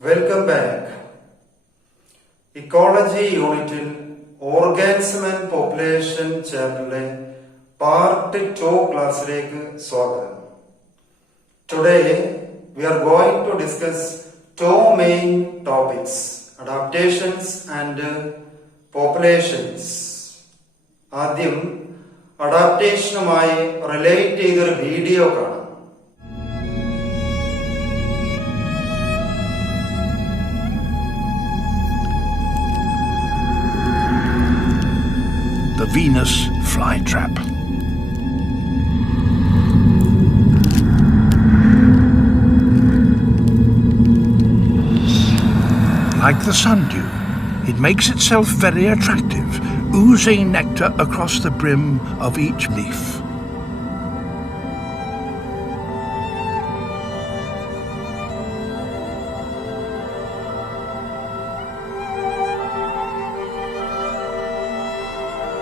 Welcome back. Ecology Unitil Organism and Population chapter Part 2 classiലേക്ക് സ്വാഗതം. Today we are going to discuss two main topics, adaptations and populations. ആദ്യം അഡാപ്റ്റേഷനുമായി relate ചെയ്തൊരു video കാണാം. The Venus flytrap. Like the sundew, it makes itself very attractive, oozing nectar across the brim of each leaf.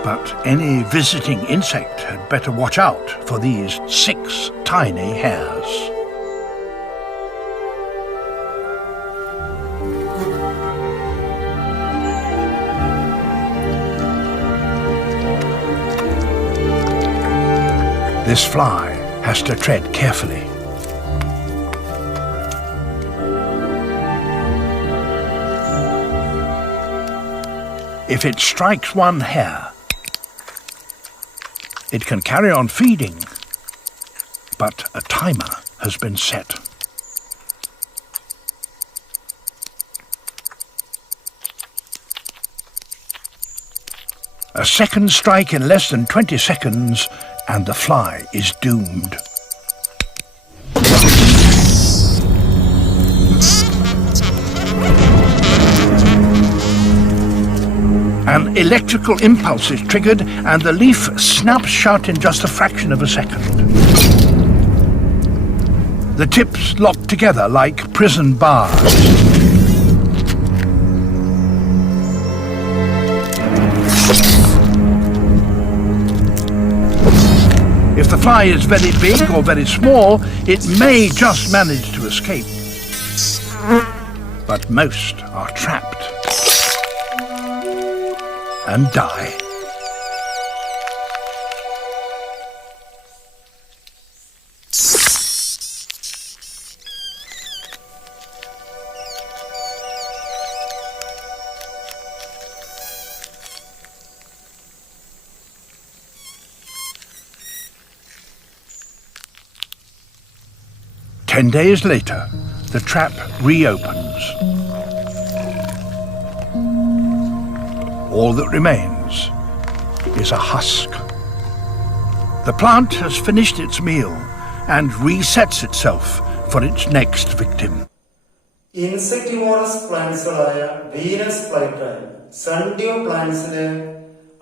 But any visiting insect had better watch out for these 6 tiny hairs. This fly has to tread carefully. If it strikes one hair, it can carry on feeding, but a timer has been set. A second strike in less than 20 seconds and the fly is doomed. An electrical impulse is triggered and the leaf snaps shut in just a fraction of a second. The tips lock together like prison bars. If the fly is very big or very small, it may just manage to escape. But most are trapped and die. Ten days later, the trap reopens. All that remains is a husk. The plant has finished its meal and resets itself for its next victim. Insectivorous plants-കളായ Venus flytrap, sundew plants-നെ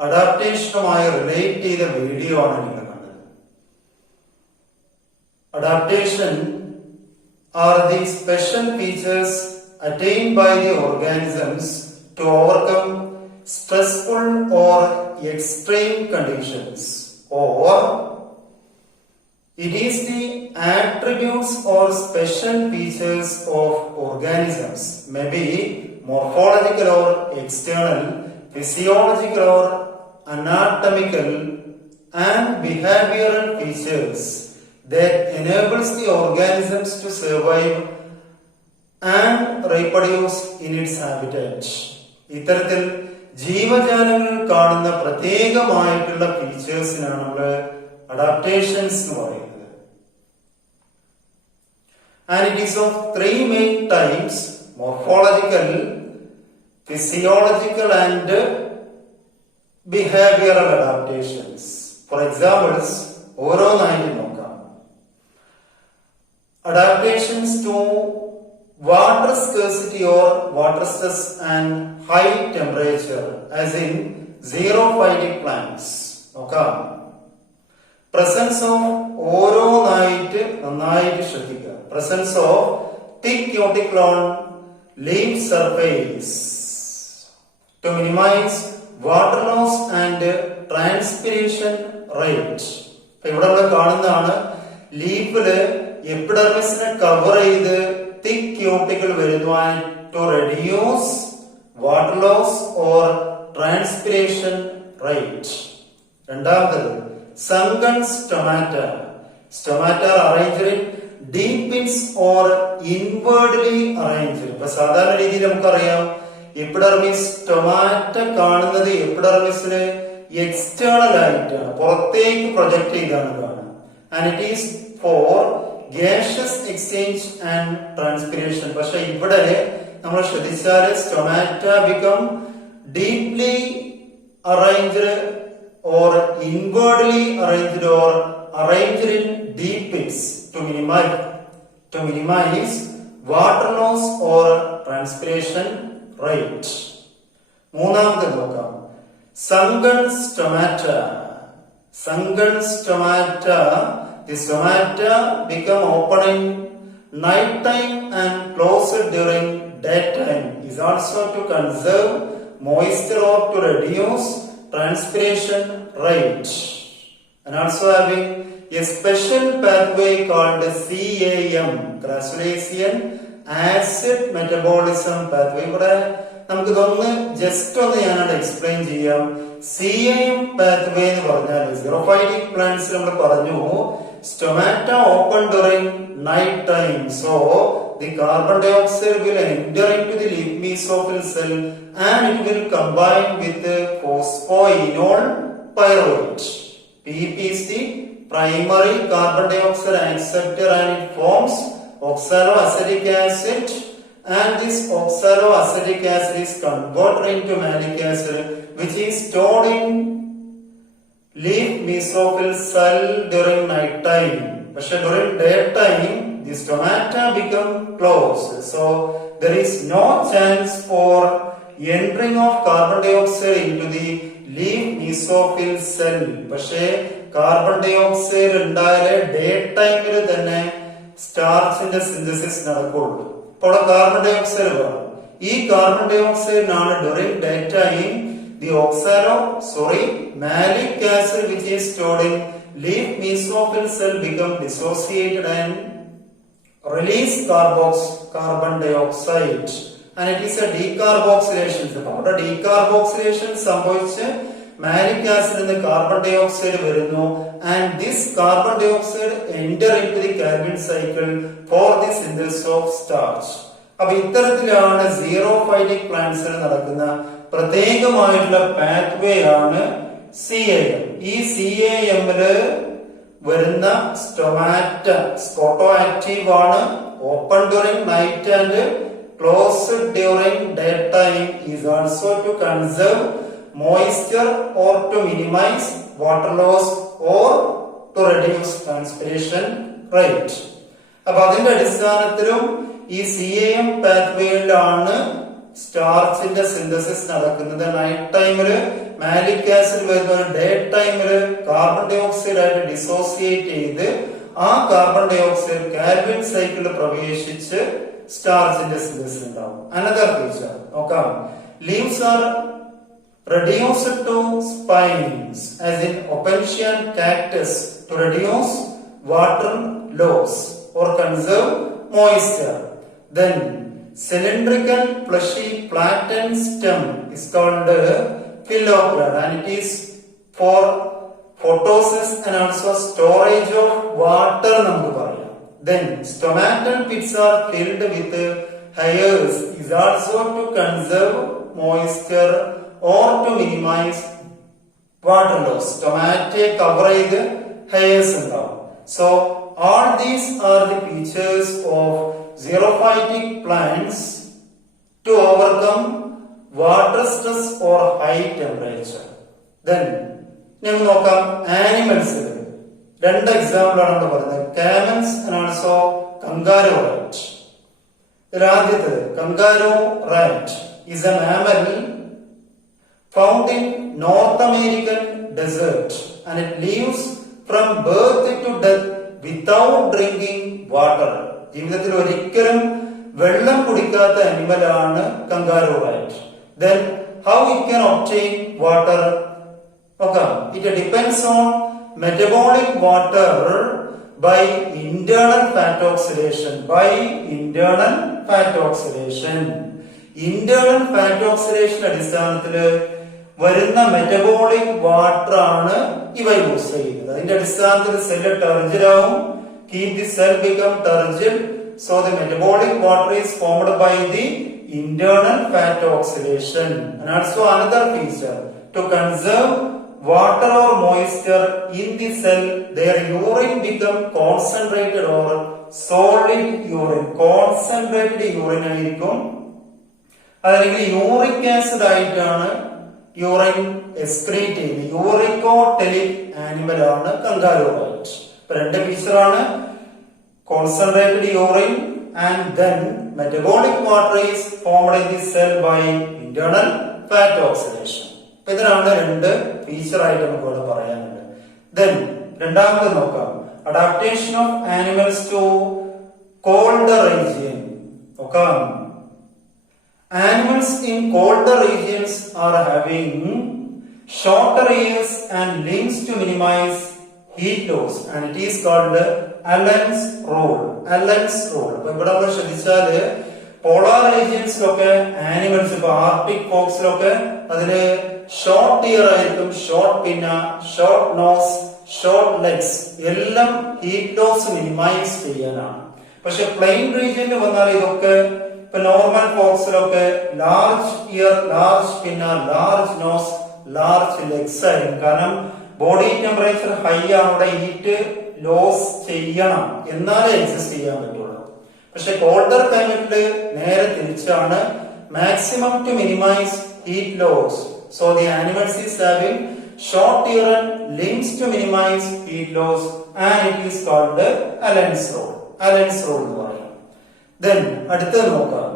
അഡാപ്റ്റേഷനുമായി relate ചെയ്ത video ആണ് നിങ്ങൾ കണ്ടത്. Adaptation are the special features attained by the organisms to overcome stressful or extreme conditions, or it is the attributes or special features of organisms, maybe morphological or external, physiological or anatomical and behavioral features that enables the organisms to survive and reproduce in its habitat. ഇത്തരത്തിൽ ജീവജാലങ്ങൾ കാണുന്ന പ്രത്യേകമായിട്ടുള്ള ഫീച്ചേഴ്സിനാണ് നമ്മൾ adaptations എന്ന് പറയുന്നത്. And it is of 3 main types: morphological, physiological and behavioral adaptations. For examples, ഓരോന്നായിട്ട് നോക്കാം. Adaptations to water scarcity or water stress and high temperature, as in xerophytic plants. Okay. Presence of ഓരോന്നായിട്ട് നന്നായിട്ട് ശ്രദ്ധിക്കുക. Presence of thick cuticle on leaf surface to minimize water loss and transpiration rate. ഇവിടെ നമ്മൾ കാണുന്നതാണ് ലീഫില് എപ്പിഡെർമിസിനെ cover ചെയ്ത് thick cuticle വരുന്നു and to reduce water loss or transpiration rate. രണ്ടാമത് sunken stomata. Stomata are arranged in deep pins or inwardly arranged. ഇപ്പൊ സാധാരണ രീതിയിൽ നമുക്കറിയാം എപ്പിഡെർമിസ് സ്റ്റൊമാറ്റ കാണുന്നത് എപ്പിഡെർമിസിന് എക്സ്റ്റേണൽ ആയിട്ടാണ്, പുറത്തേക്ക് പ്രൊജക്ട് ചെയ്താണ് കാണുന്നത്. And it is for gaseous exchange and transpiration. പക്ഷെ ഇവിടെ നമ്മൾ ശ്രദ്ധിച്ചാൽ stomata become deeply arranged or inwardly arranged or arranged in deep pits to minimize water loss or transpiration rate. മൂന്നാമത്തെ നോക്കാം sunken stomata. Sunken stomata, the stomata become open in night time and closed during daytime, is also to conserve moisture or to reduce transpiration rate, and also having a special pathway called CAM, Crassulacean acid metabolism pathway. ഇവിടെ നമുക്ക് ഇതൊന്ന് just ഒന്ന് ഞാനത് explain ചെയ്യാം. CAM pathway എന്ന് പറഞ്ഞാൽ xerophytic plants നമ്മൾ പറഞ്ഞു stomata open during night time, so the carbon dioxide will enter into the leaf mesophil cell and it will combine with the phosphoenol pyruvate. PP is the primary carbon dioxide acceptor and it forms oxaloacetic acid, and this oxaloacetic acid is converted into malic acid which is stored in leaf mesophil cell during night time. But during daytime the stomata become closed, so there is no chance for entering of carbon dioxide into the leaf mesophil cell. പക്ഷേ carbon dioxide ഉണ്ടായാലേ day ടൈമിൽ തന്നെ സ്റ്റാർച്ചിന്റെ synthesis നടക്കുള്ളൂ. അപ്പോൾ carbon dioxide വേണം. ഈ carbon ഡയോക്സൈഡിനാണ് during day time the malic acid which is stored in leaf mesophil cell become dissociated and release carbon dioxide, and it is a decarboxylation. അവിടെ decarboxylation സംഭവിച്ച് malic acid in the carbon dioxide വരുന്നു, and this carbon dioxide enter into the Calvin cycle for the synthesis of starch. അപ്പൊ ഇത്തരത്തിലാണ് xerophytic plants നടക്കുന്ന പ്രത്യേകമായിട്ടുള്ള pathway ആണ് CAM. ഈ CAMല് വരുന്ന സ്റ്റൊമാറ്റ ഫോട്ടോ ആക്റ്റീവ് ആണ്, open during night and closed during day time, is also to conserve moisture or to minimise water loss or to reduce transpiration rate. അപ്പൊ അതിന്റെ അടിസ്ഥാനത്തിലും ഈ CAM പാത്വേയിലാണ് സ്റ്റാർച്ചിന്റെ സിന്തസിസ് നടക്കുന്നത്. നൈറ്റ് ടൈമില് മാലിക് ആസിഡ് വരുന്ന ഡേ ടൈമില് കാർബൺ ഡയോക്സൈഡ് ആയിട്ട് ഡിസോസിയേറ്റ് ചെയ്ത് ആ കാർബൺ ഡയോക്സൈഡ് കാൽവിൻ സൈക്കിളിൽ പ്രവേശിച്ച് സ്റ്റാർച്ചിന്റെ സിന്തസിസ് ഉണ്ടാവും. അനദർ ഫീച്ചർ നോക്കാം. Leaves are reduced to spines as in Opentian cactus to reduce water loss or conserve moisture. Then cylindrical fleshy flattened stem is called phylloplad, and it is for photosis and also storage of water നമുക്ക് പറയാം. Then stomatal pits are filled with hairs, is also to conserve moisture or to minimize water loss. Stomata cover ചെയ്ത് hairs ഉണ്ടാവും. So all these are the features of xerophytic plants to overcome water stress or high temperature. Then നമുക്ക് നോക്കാം animals. രണ്ട് example ആണ് നമ്മൾ പറയുന്നത്, camels and also kangaroo rat. ആദ്യത്തെ kangaroo rat is a mammal found in North American desert and it lives from birth to death without drinking water. ജീവിതത്തിൽ ഒരിക്കലും വെള്ളം കുടിക്കാത്ത അനിമൽ ആണ് kangaroo right. Then how it can obtain water? Okay, it depends on metabolic water by internal fat oxidation. By internal fat oxidation. Internal fat oxidation അടിസ്ഥാനത്തില് വരുന്ന metabolic water ആണ് ഇവ use ചെയ്യുന്നത്. അതിന്റെ അടിസ്ഥാനത്തിൽ സെല്ല് ടർജിഡ് ആവും. Keep the cell become turgid. So the metabolic water is formed by the internal fat oxidation. And also another feature, to conserve water or moisture in the cell, their urine become concentrated or solid urine. Concentrated urine ആയിരിക്കും. അല്ലെങ്കിൽ uric acid ആയിട്ടാണ് urine excrete ചെയ്യുന്നത്. യൂറിക്കോടെലിക് animal ആണ് kangaroo right. ഇപ്പൊ രണ്ട് ഫീച്ചറാണ്, concentrated urine and then metabolic water is formed in the cell by internal fat oxidation. അപ്പൊ ഇതിനാണ് രണ്ട് ഫീച്ചർ ആയിട്ട് നമുക്ക് ഇവിടെ പറയാനുള്ളത്. Then രണ്ടാമത് നോക്കാം, adaptation of animals to colder region. നോക്കാം, animals in colder regions are having shorter ears and limbs to minimize heat loss, and it is called Allen's rule. Allen's rule. അപ്പൊ ഇവിടെ നമ്മൾ ശ്രദ്ധിച്ചാല് പോളാർ റീജിയൻസിലൊക്കെ ആനിമൽസ്, ഇപ്പൊ Arctic ഫോക്സിലൊക്കെ അതില് short year ആയിരിക്കും, short പിന്ന, short nose, short legs, എല്ലാം heat loss minimise ചെയ്യാനാണ്. പക്ഷെ പ്ലെയിൻ റീജിയനിൽ വന്നാൽ ഇതൊക്കെ ഇപ്പൊ നോർമൽ ഫോക്സിലൊക്കെ ലാർജ് ഇയർ, ലാർജ് പിന്ന, ലാർജ് നോസ്, ലാർജ് ലെഗ്സ് ആയിരിക്കും. കാരണം ബോഡി ടെമ്പറേച്ചർ ഹൈ ആണ്, അവിടെ ഹീറ്റ് ലോസ് ചെയ്യണം എന്നാലേ എക്സിസ്റ്റ് ചെയ്യാൻ പറ്റുള്ളൂ. പക്ഷെ കോൾഡർ ക്ലൈമറ്റില് നേരെ തിരിച്ചാണ്, maximum to minimise heat loss. So the animals is having short ear and limbs to minimise heat loss, and it is called Allen's rule. Allen's rule എന്ന് പറയും. Then അടുത്തത് നോക്കാം,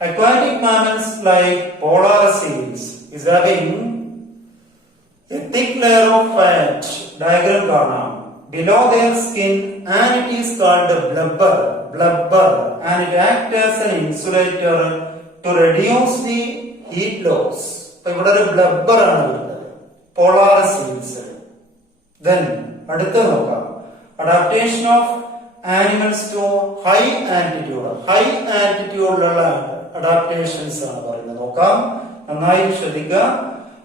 aquatic mammals like polar seals is having a thick layer of fat, diagram കാണാം, below their skin, and it is called blubber. Blubber, and it acts as an insulator to reduce the heat loss. അപ്പൊ ഇവിടെ ഒരു ബ്ലബ്ബർ ആണ് വരുന്നത്, polar seals. Then അടുത്തത് നോക്കാം, adaptation of animals to high altitude. High altitudeലുള്ള adaptations ആണ് പറയുന്നത്. നോക്കാം, നന്നായി ശ്രദ്ധിക്കുക.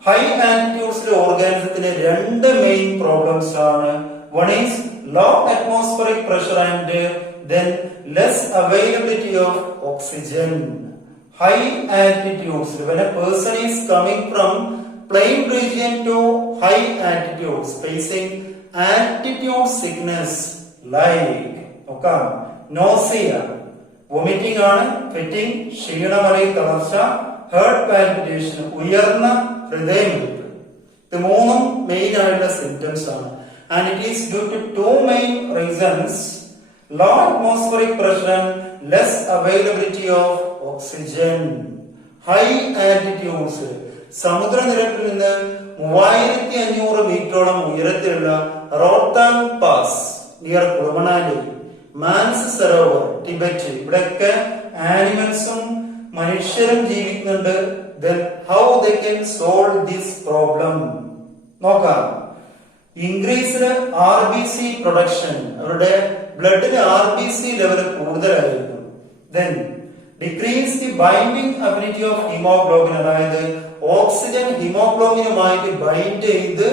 ഹൈ ആൽറ്റിറ്റ്യൂഡ്സിലെ ഓർഗാനിസത്തിന് രണ്ട് മെയിൻ പ്രോബ്ലംസ് ആണ്. One is low atmospheric pressure and then less availability of oxygen. High altitudes, when a person is coming from plain region to high altitudes, facing altitude sickness like nausea, vomiting ആണ്, fatigue, ക്ഷീണമറി, തളർച്ച, heart palpitation, ഉയർന്ന ഹൃദയമിടിപ്പ്. ഇത് മൂന്നും main ആയിട്ടുള്ള symptoms ആണ്. And it is due to two main reasons: low atmospheric pressure and less availability of oxygen. High altitudes, സമുദ്രനിരപ്പിൽ നിന്ന് 3500 മീറ്ററോളം ഉയരത്തിലുള്ള Rohtang pass near Kullu Manali, Mansarovar, Tibet, ഇവിടെയൊക്കെ ആനിമൽസും മനുഷ്യരും ജീവിക്കുന്നുണ്ട്. Then how they can solve this problem? നോക്കാം, ഇൻക്രീസ്ഡ് RBC പ്രൊഡക്ഷൻ, അവരുടെ ബ്ലഡിന് RBC ലെവൽ കൂടുതലായിരിക്കും. Then decrease the binding affinity of hemoglobin, അതായത് ഓക്സിജൻ ഹീമോഗ്ലോബിനുമായിട്ട് ബൈൻഡ് ചെയ്ത്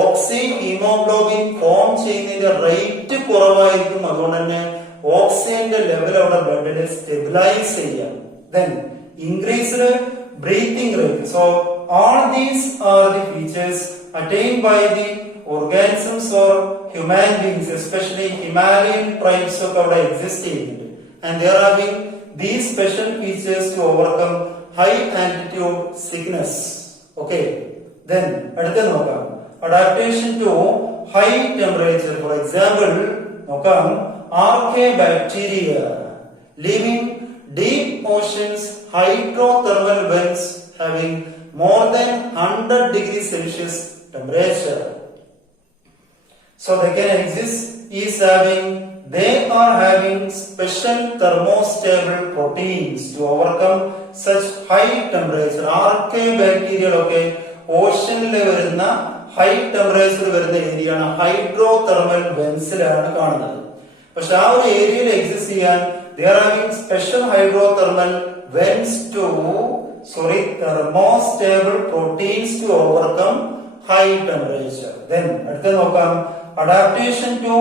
ഓക്സി ഹീമോഗ്ലോബിൻ ഫോം ചെയ്യുന്നതിന്റെ റേറ്റ് കുറവായിരിക്കും. അതുകൊണ്ട് തന്നെ ഓക്സിജന്റെ ലെവൽ അവിടെ ബ്ലഡിൽ സ്റ്റെബിലൈസ് ചെയ്യാം. Then increased breathing rate. So all these are the features attained by the organisms or human beings, especially Himalayan tribes of അവിടെ exist ചെയ്യുന്നുണ്ട്. And they are having these special features to overcome high altitude sickness. Okay. Then അടുത്ത നോക്കാം, adaptation to high temperature. For example, നോക്കാം, archaebacteria living deep oceans, hydrothermal vents having more than 100 degrees Celsius temperature. So they can exist they are having special thermostable proteins to overcome such high temperature. Archaebacteria ഒക്കെ ഓഷനിൽ വരുന്ന high temperature വരുന്ന area ആണ് hydro thermal വെൻസിലാണ് കാണുന്നത്. പക്ഷെ ആ ഒരു ഏരിയയിൽ exist ചെയ്യാൻ they are having special hydrothermal vents to thermostable proteins to overcome high temperature. Then അടുത്ത നോക്കാം adaptation to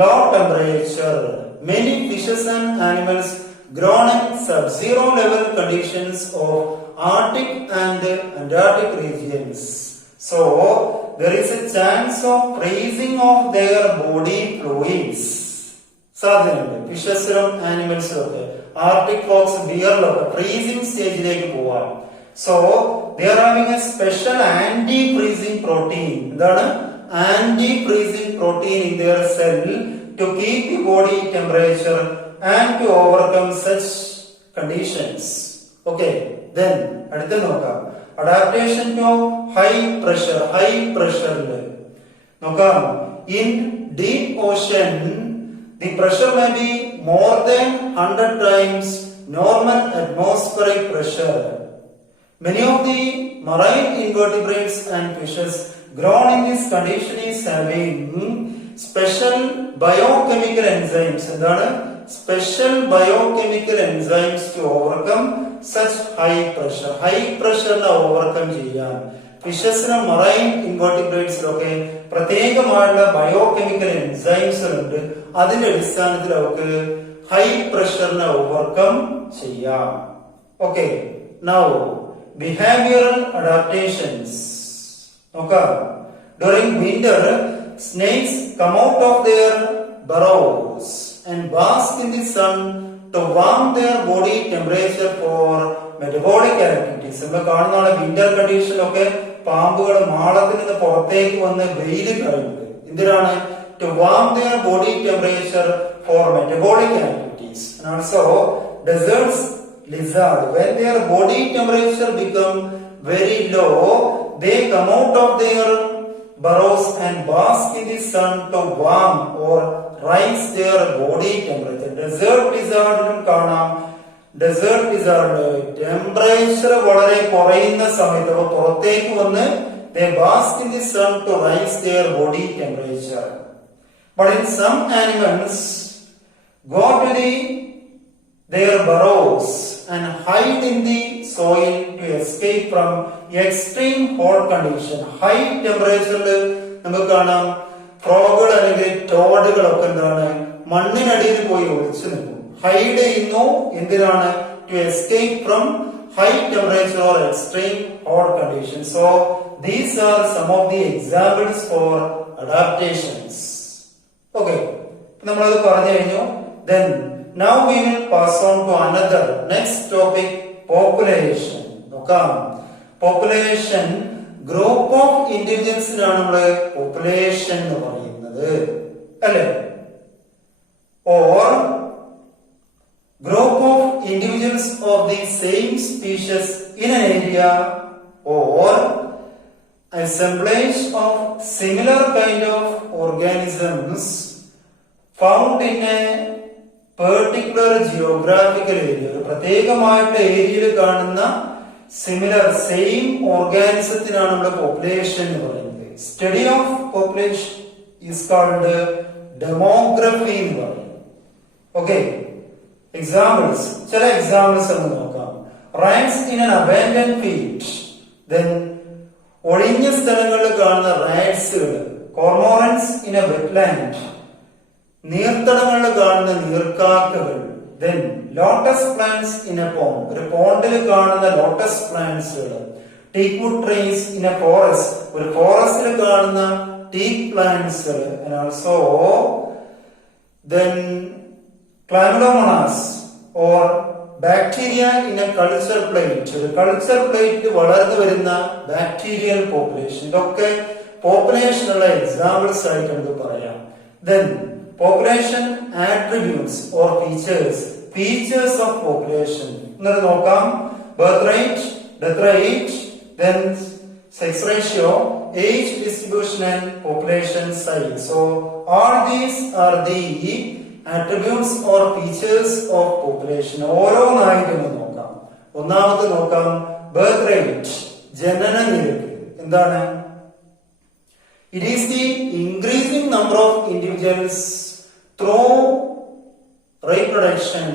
low temperature. Many fishes and animals grown in sub-zero level conditions of Arctic and Antarctic regions. So there is a chance of freezing of their body fluids. സാധ്യതയുണ്ട് ഫിഷസിലും ആനിമൽസിലും ഒക്കെ Arctic Fox ബിയറിലൊക്കെ freezing സ്റ്റേജിലേക്ക് പോവാം. So they are having a special anti freezing protein. എന്താണ് anti freezing protein in their cell to keep the body temperature and to overcome such conditions. Okay, then അടുത്ത നോക്കാം adaptation to high pressure. High പ്രഷറിൽ നോക്കാം in deep ocean the pressure may be more than 100 times normal atmospheric pressure. Many of the marine invertebrates and fishes grown in this condition is having special biochemical enzymes. എന്താണ് special biochemical enzymes to overcome such high pressure. High pressure overcome ചെയ്യാൻ ഫിഷസിനും marine ഇൻവെർട്ടിബ്രേറ്റ്സിലൊക്കെ പ്രത്യേകമായുള്ള biochemical enzymes ഉണ്ട്. അതിന്റെ അടിസ്ഥാനത്തിൽ അവർക്ക് high പ്രഷറിനെ ഓവർകം ചെയ്യാം. ഓക്കെ, നൗ ബിഹേവിയറൽ അഡാപ്റ്റേഷൻസ് നോക്കാം. During winter snakes come out of their burrows and bask in the sun to warm their body temperature for metabolic activities. നമ്മൾ കാണുന്നതാണ് വിന്റർ കണ്ടീഷനിലൊക്കെ പാമ്പുകൾ മാളത്തിൽ നിന്ന് പുറത്തേക്ക് വന്ന് വെയിൽ കഴിയുന്നത് എന്തിനാണ്? to warm their body temperature for metabolic activities. And also deserts lizard, when their body temperature become very low, they come out of their burrows and bask in the sun to warm or rise their body temperature. Desert lizard കാണാം. Desert lizard temperature വളരെ കുറയുന്ന സമയത്ത് അവ പുറത്തേക്ക് വന്ന് they bask in the sun to rise their body temperature. But in some animals go to their burrows and hide in the soil to escape from extreme hot condition. High temperature നമുക്ക് കാണാം ഫ്രോഗുകൾ അല്ലെങ്കിൽ ടോഡുകളൊക്കെ എന്താണ് മണ്ണിനടിയിൽ പോയി ഒളിച്ചു നിൽക്കും. Hide ചെയ്യുന്നു എന്തിനാണ്? To escape from high temperature or extreme hot condition. So these are some of the examples for adaptations. Okay, നമ്മളത് പറഞ്ഞു കഴിഞ്ഞു. Then now we will pass on to another next topic, population. നോക്കാം, population group of ഇൻഡിവിജ്വൽസിനാണ് നമ്മള് population എന്ന് പറയുന്നത്, അല്ലെ? Or group of individuals of the same species in an area or assemblage of similar kind of organisms found in a particular geographical area. പ്രത്യേകമായിട്ട് ഏരിയയിൽ കാണുന്ന similar same ഓർഗാനിസത്തിനാണ് നമ്മൾ population എന്ന് പറയുന്നത്. Study of population is called demography എന്ന് പറയും. Okay, examples, ചില examples എന്ന് നോക്കാം. Rats in an abandoned field, then ഒഴിഞ്ഞ സ്ഥലങ്ങളിൽ കാണുന്ന റാറ്റ്സുകൾ. കോർമോറൻസ് ഇൻ എ വെറ്റ്ലാൻഡ്, നീർത്തടങ്ങളിൽ കാണുന്ന നീർക്കാക്കകൾ. Then lotus plants in a pond, ഒരു പോണ്ടിൽ കാണുന്ന ലോട്ടസ് പ്ലാന്റ്സുകൾ. Teak wood trees in a forest, ഒരു ഫോറസ്റ്റിൽ കാണുന്ന ടീക്ക് പ്ലാന്റ്സുകൾ. And also then Chlamydomonas or bacteria in a culture plate. ഒരു കൾച്ചർ പ്ലേറ്റിൽ വളർന്നു വരുന്ന ബാക്ടീരിയൽ പോപ്പുലേഷൻ. ഇതൊക്കെ പോപ്പുലേഷനുള്ള എക്സാമ്പിൾസ് ആയിട്ട് നമുക്ക് പറയാം. Then population attributes or features. Features of population എന്ന് നോക്കാം. Birth rate, death rate, then sex ratio, age distribution and population size. So all these are the attributes or features of population. ഓരോന്നായിട്ട് നോക്കാം. ഒന്നാമത്തെ നോക്കാം birth rate, ജനന നിരക്ക്. എന്താണ്? It is the increasing number of individuals through reproduction.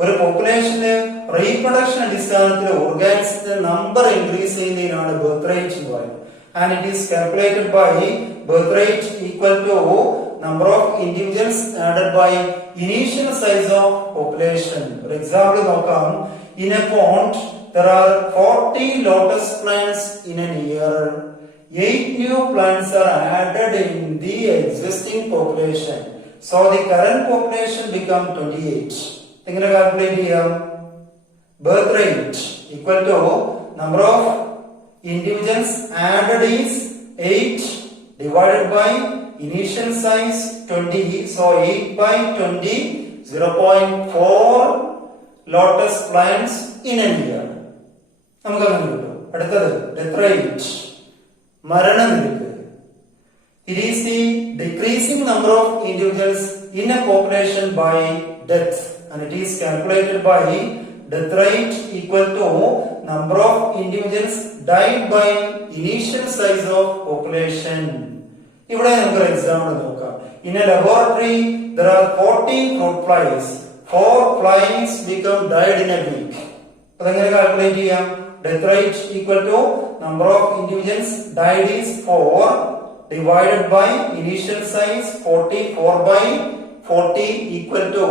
ഒരു population reproduction അടിസ്ഥാനത്തിൽ ഓർഗാനിസത്തിന്റെ number increase ചെയ്യുന്നതിനാണ് ബർത്ത് റേറ്റ് എന്ന് പറയുന്നത്. And it is calculated by birth rate equal to number of individuals added by initial size of population. For example, നോക്കാം, in a pond there are 40 lotus plants in a year. 8 new plants are added in the existing population. So the current population become 28. എങ്ങനെ calculate ചെയ്യാം? Birth rate equal to number of individuals added is 8 divided by initial size 20. So 8 by 20, 0.4 lotus plants in a year. നമുക്ക് അങ്ങനെ കിട്ടും. അടുത്തത് death rate, മരണനിരക്ക്. It is the decreasing number of individuals in a population by death, and it is calculated by death rate equal to number of individuals died by initial size of population. ഇവിടെ നമുക്ക് ഒരു example നോക്കാം. In a laboratory there are 40 fruit flies. 4 flies become died in a week. അതെങ്ങനെ calculate ചെയ്യാം? Death rate equal to number of individuals died is 4 divided by initial size 40. 4 by 40 equal to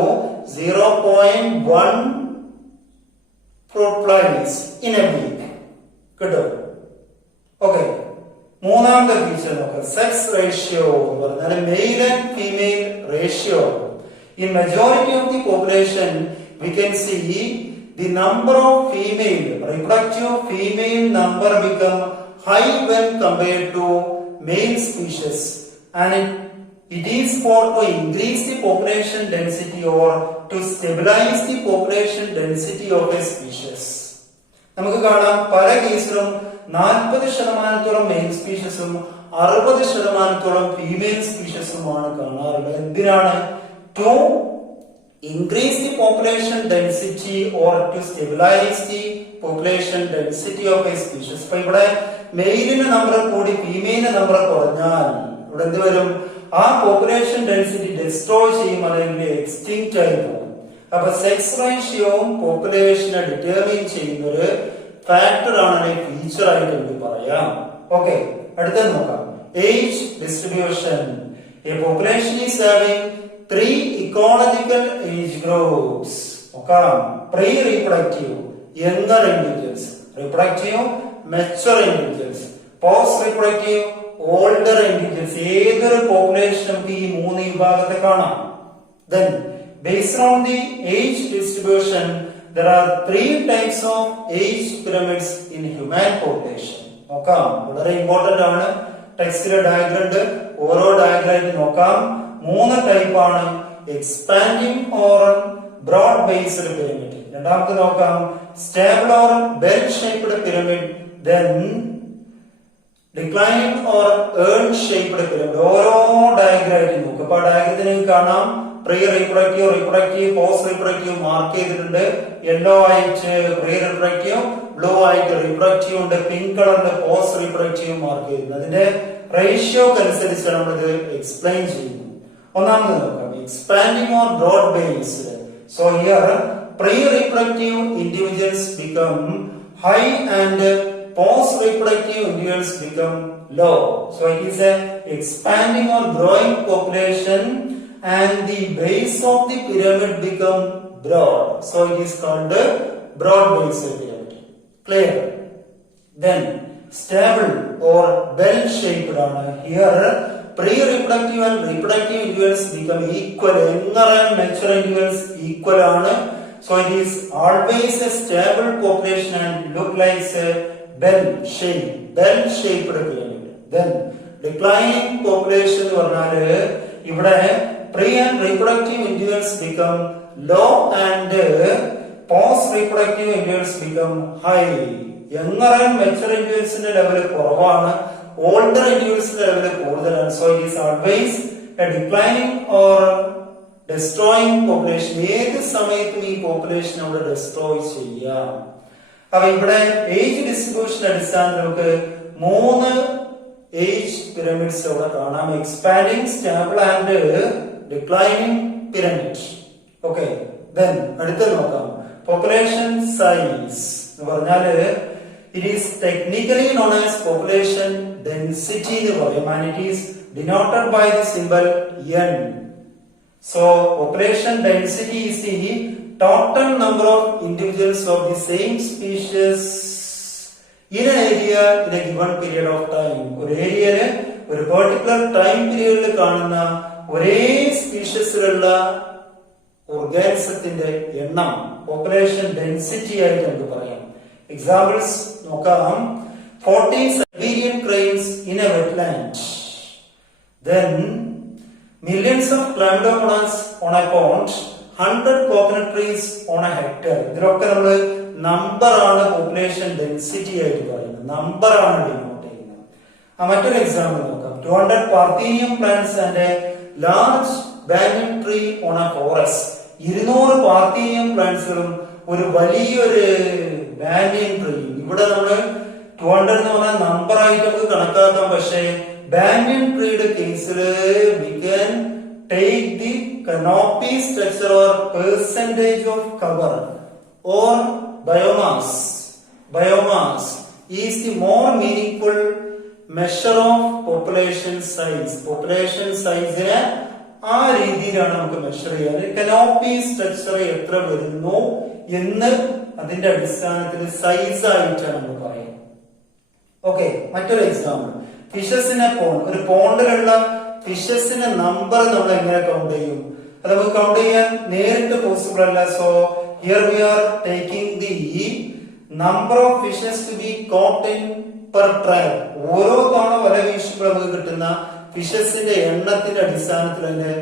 0.1 fruit flies in a week. കിട്ടും. Okay, മൂന്നാമത്തെ feature നോക്കാം. Sex ratio എന്ന് പറഞ്ഞാൽ male and female ratio. In majority of the population we can see the number of female reproductive female number become high when compared to male species, and it is for to increase the population density or to stabilize the population density of a species. നമുക്ക് കാണാം പല കേസിലും 40% mail സ്പീഷീസും 60% female സ്പീഷീസുമാണ് കാണാറുള്ളത്. എന്തിനാണ്? To increase the population density or to stabilize the population density of a species. അപ്പോൾ ഇവിടെ മെയിലിന്റെ number കൂടി ഫീമെയിലിന്റെ നമ്പർ കുറഞ്ഞാൽ ഇവിടെ എന്ത് വരും? ആ പോപ്പുലേഷൻ ഡെൻസിറ്റി ഡിസ്ട്രോയ് ചെയ്യും, അല്ലെങ്കിൽ എക്സ്റ്റിങ്ക്റ്റ് ആയി പോകും. അപ്പൊ സെക്സ് റേഷ്യോവും പോപ്പുലേഷനെ ഡിറ്റർമിൻ ചെയ്യുന്ന ഒരു ഫാക്ടർ ആണ്, അല്ലെങ്കിൽ ഫീച്ചർ ആയിട്ട് നമുക്ക് പറയാം. ഓക്കെ, അടുത്തത് നോക്കാം. Age distribution. A population is having 3 ecological age groups. Pre-reproductive, younger individuals. Reproductive, mature individuals. Post-reproductive, older individuals. ഏതൊരു population നമുക്ക് ഈ 3 വിഭാഗത്തെ കാണാം. Then, based on the age distribution, there are 3 types of age pyramids in human population. വളരെ important ആണ്. ടെക്സ്റ്റിലെ diagram ഉണ്ട്, ഓരോ ഡയഗ്രാമിൽ നോക്കാം. 3 ടൈപ്പ് ആണ്. Expanding or broad based pyramid. രണ്ടാമത്തെ നോക്കാം, stable or bell shaped pyramid. Then declining or urn shaped pyramid. ഓരോ ഡയഗ്രാമിൽ നോക്കാം. അപ്പൊ ആ ഡയഗ്രത്തിൽ കാണാം pre reproductive, reproductive, post reproductive mark ചെയ്തിട്ടുണ്ട്. യെല്ലോ ആയിട്ട് പ്രീ റീപ്രൊഡക്റ്റീവ്, ബ്ലൂ ആയിട്ട് റീപ്രൊഡക്റ്റീവ് ഉണ്ട്, പിങ്ക് കളറിൽ പോസ്റ്റ് റീപ്രൊഡക്റ്റീവ് മാർക്ക് ചെയ്തിട്ടുണ്ട്. അതിന്റെ റേഷ്യോക്ക് അനുസരിച്ച് നമ്മളിത് എക്സ്പ്ലെയിൻ ചെയ്യുന്നു. ഒന്നാമത് നോക്കാം, expanding or broad based. So here pre reproductive individuals become high and post reproductive individuals become low. So it is a expanding or growing population and the base of the pyramid become broad. So it is called a broad based pyramid. Clear? Then stable or bell shaped ആണ്. Here pre-reproductive and reproductive individuals become equal. Younger and mature individuals equal ആണ്. So it is always a stable population and look like a bell shaped pyramid. Then declining population എന്ന് പറഞ്ഞാല് ഇവിടെ pre and reproductive individuals become low and post reproductive individuals become high. Younger and mature individuals ന്റെ level കുറവാണ്, older individuals ന്റെ level കൂടുതലാണ്. So it is always a declining or destroying population. ഏത് സമയത്തും ഈ പോപ്പുലേഷൻ അവിടെ ഡിസ്ട്രോയ് ചെയ്യാം. അപ്പൊ ഇവിടെ ഏജ് ഡിസ്ട്രിബ്യൂഷൻ അടിസ്ഥാനത്തിൽ നമുക്ക് 3 ഏജ് pyramids അവിടെ കാണാം. Expanding, stable and declining pyramid. Okay. Then അടുത്ത നോക്കാം. Population size എന്ന് പറഞ്ഞാല് it is technically known as population density എന്ന് പറയും, and it is denoted by the symbol n. So population density is the total number of individuals of the same species in an area in a given period of time. ഒരു ഏരിയയില് ഒരു particular time പീരിയഡിൽ കാണുന്ന ഒരേ സ്പീഷ്യസിലുള്ള ഓർഗാനിസത്തിന്റെ എണ്ണം population density ആയിട്ട് നമുക്ക് പറയാം. Examples നോക്കാം. 40 Siberian cranes in a wetland. Then millions of chlamydomonas on a pond. 100 coconut trees on a hectare. ഇതിലൊക്കെ നമ്മള് നമ്പർ ആണ് പോപ്പുലേഷൻ ഡെൻസിറ്റി ആയിട്ട് പറയുന്നത്, നമ്പർ ആണ് ഡിനോട്ട് ചെയ്യുന്നത്. മറ്റൊരു എക്സാമ്പിൾ നോക്കാം. 200 parthenium plants and a large banyan tree on a forest. 200 parthenium പ്ലാന്റ്സുകളും ഒരു വലിയൊരു ബാനിയൻ ട്രീയും. ഇവിടെ നമ്മള് 200 എന്ന് പറഞ്ഞാൽ നമ്പർ ആയിട്ട് നമുക്ക് കണക്കാക്കാം. പക്ഷേ ബാനിയൻ ട്രീയുടെ കേസില് we can take the canopy structure or percentage of cover or biomass. Biomass is the more meaningful measure of population size. Population size നെ ആ രീതിയിലാണ് നമുക്ക് മെഷർ ചെയ്യാൻ. കനോപ്പി സ്ട്രക്ചർ എത്ര വരുന്നു എന്ന് അതിന്റെ അടിസ്ഥാനത്തിൽ സൈസ് ആയിട്ടാണ് നമ്മൾ പറയുന്നത്. ഓക്കെ. മറ്റൊരു എക്സാമ്പിൾ. ഫിഷസിനെ ഒരു പോണ്ടിലുള്ള ഫിഷസിന്റെ നമ്പർ നമ്മൾ എങ്ങനെ കൗണ്ട് ചെയ്യും? അത് നമുക്ക് കൗണ്ട് ചെയ്യാൻ നേരിട്ട് പോസിബിൾ അല്ല. So here we are taking the number of fishes to be caught in per trap. ഓരോ തവണ വല വീശുമ്പോൾ നമുക്ക് കിട്ടുന്ന ഫിഷസിന്റെ എണ്ണത്തിന്റെ അടിസ്ഥാനത്തിൽ അതിന്റെ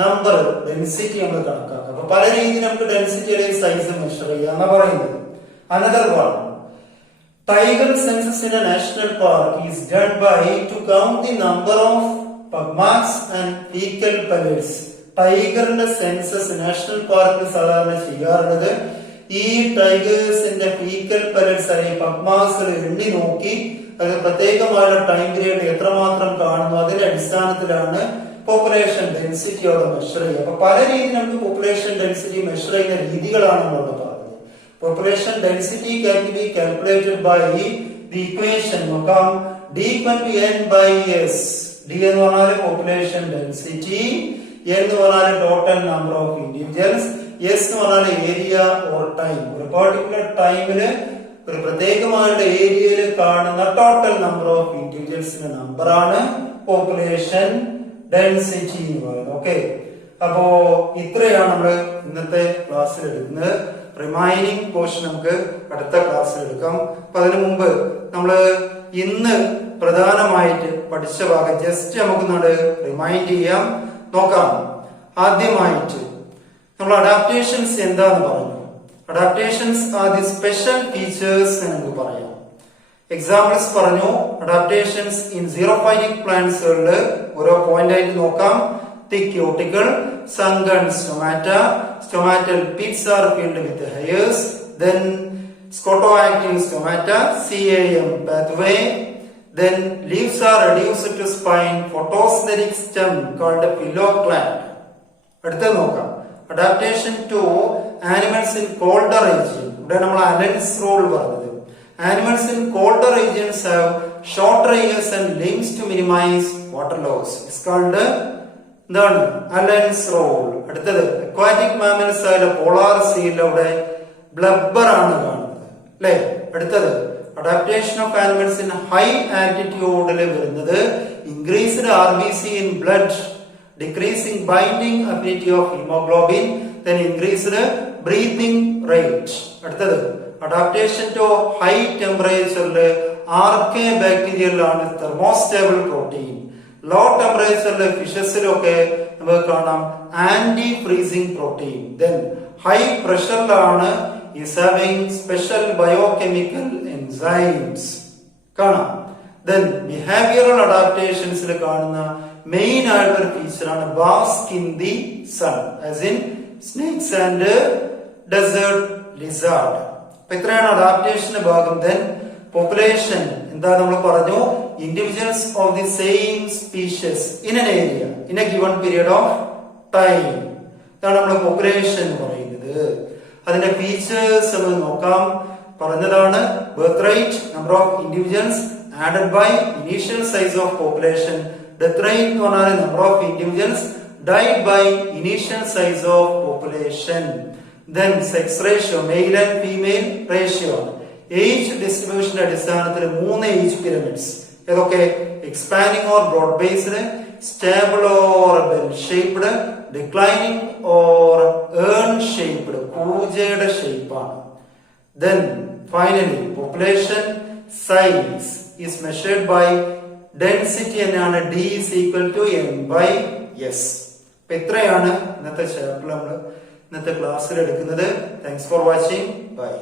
നമ്പർ ഡെൻസിറ്റി നമ്മൾ കണക്കാക്കാം. അപ്പൊ പല രീതിയിൽ നമുക്ക് ഡെൻസിറ്റി അല്ലെങ്കിൽ സൈസ് മെഷർ ചെയ്യാം എന്നാ പറയുന്നത്. Another one, tiger census in a national park is done by to count the number of pugmarks and faecal pellets. ടൈഗറിന്റെ സെൻസസ് നാഷണൽ പാർക്കിൽ സാധാരണ ചെയ്യാറുള്ളത് ഈ ടൈഗേഴ്സിന്റെ ഫീക്കൽ പലേറ്റ്സ് അല്ലെങ്കിൽ പഗ്മാക്സ് എണ്ണി നോക്കി അത് പ്രത്യേകമായ ടൈം പീരീഡ് എത്രമാത്രം കാണുന്നു അതിന്റെ അടിസ്ഥാനത്തിലാണ് പോപ്പുലേഷൻ ഡെൻസിറ്റി അവിടെ മെഷർ ചെയ്യുക. അപ്പൊ പല രീതിയിൽ നമുക്ക് പോപ്പുലേഷൻ ഡെൻസിറ്റി മെഷർ ചെയ്യുന്ന രീതികളാണ് നമ്മളോട് പറഞ്ഞത്. Population density can be calculated by the equation. നോക്കാം. d equal to n by s. d എന്ന് പറഞ്ഞാൽ പോപ്പുലേഷൻ ഡെൻസിറ്റി, n എന്ന് പറഞ്ഞാൽ total number of individuals, s എന്ന് പറഞ്ഞാൽ ഏരിയ ഓർ ടൈം. ഒരു പെർട്ടിക്കുലർ ടൈമില് ഒരു പ്രത്യേകമായുള്ള ഏരിയയിൽ കാണുന്ന ടോട്ടൽ നമ്പർ ഓഫ് ഇൻഡിവിജ്വൽസിന്റെ നമ്പറാണ് പോപ്പുലേഷൻ ഡെൻസിറ്റി എന്ന് പറയുന്നത്. ഓക്കെ. അപ്പോ ഇത്രയാണ് നമ്മൾ ഇന്നത്തെ ക്ലാസ്സിൽ എടുക്കുന്നത്. റിമൈനിങ് പോർഷൻ നമുക്ക് അടുത്ത ക്ലാസ്സിൽ എടുക്കാം. അപ്പൊ അതിനു മുമ്പ് നമ്മള് ഇന്ന് പ്രധാനമായിട്ട് പഠിച്ച ഭാഗം ജസ്റ്റ് നമുക്ക് റിമൈൻഡ് ചെയ്യാം. നോക്കാം. ആദ്യമായിട്ട് നമ്മൾ അഡാപ്റ്റേഷൻസ് എന്താന്ന് പറഞ്ഞു. Adaptations are the special features എന്ന് നമുക്ക് പറയാം. എക്സാമ്പിൾസ് പറഞ്ഞു. അഡാപ്റ്റേഷൻസ് ഇൻ സീറോഫൈറ്റിക് പ്ലാന്റ്സുകളില് ഓരോ പോയിന്റ് ആയിട്ട് നോക്കാം. thick cuticle, sunken stomata, stomatal pits are filled with hairs, then scotoactive stomata, CAM pathway, then leaves are reduced to spine, photosynthetic stem called phylloclad. അടുത്ത നോക്കാം. Adaptation to animals in colder region. ഇവിടെ നമ്മൾ Allen's rule പറഞ്ഞത്. Animals in colder regions have shorter ears and limbs to minimize water loss. It's called എന്താണ് Allen's rule. അടുത്തത് aquatic mammals ആയ polar സീയിൽ അവിടെ ബ്ലബ്ബർ ആണ് കാണുന്നത് അല്ലെ. അടുത്തത് adaptation of animals in high ആൾട്ടിറ്റ്യൂഡിൽ വരുന്നത് increased RBC in blood, decreasing binding affinity of hemoglobin, then increased breathing rate. അടുത്തത് അഡാപ്റ്റേഷൻ ടു ഹൈ ടെമ്പറേച്ചറിൽ RK ബാക്ടീരിയയിലാണ് തെർമോസ്റ്റേബിൾ പ്രോട്ടീൻ. ലോ ടെമ്പറേച്ചറിൽ ഫിഷസിലൊക്കെ നമുക്ക് കാണാം anti freezing protein. Then high പ്രഷറിലാണ് is having special biochemical enzymes കാണാം. ദെൻ ബിഹേവിയറൽ അഡാപ്റ്റേഷൻസിൽ കാണുന്ന മെയിൻ ആയിട്ടുള്ള ഫീച്ചറാണ് bask in the sun, as in snakes and desert lizard. അപ്പൊ ഇത്രയാണ് അഡാപ്റ്റേഷന്റെ ഭാഗം. ദെൻ പോപ്പുലേഷൻ എന്താ നമ്മൾ പറഞ്ഞു. individuals of the same species in an area in a given period of time. ഇതാണ് നമ്മുടെ പോപ്പുലേഷൻ എന്ന് പറയുന്നത്. അതിന്റെ ഫീച്ചേഴ്സ് നമ്മൾ നോക്കാം. പറഞ്ഞതാണ് birth rate, number of individuals added by initial size of population. Death rate എന്ന് പറഞ്ഞാൽ number of individuals died by initial size of population. Then sex ratio, male and female ratio. Age distribution അടിസ്ഥാനത്തിൽ 3 age pyramids. ഏതൊക്കെ? Expanding or broad based, stable or bell shaped, declining or urn shaped, കൂജയുടെ ഷേപ്പാണ്. Then finally population size is measured by density എന്നാണ്. D is equal to M by S. അപ്പൊ ഇത്രയാണ് ഇന്നത്തെ chapter നമ്മൾ ഇന്നത്തെ ക്ലാസ്സിൽ എടുക്കുന്നത്. Thanks for watching. ബൈ.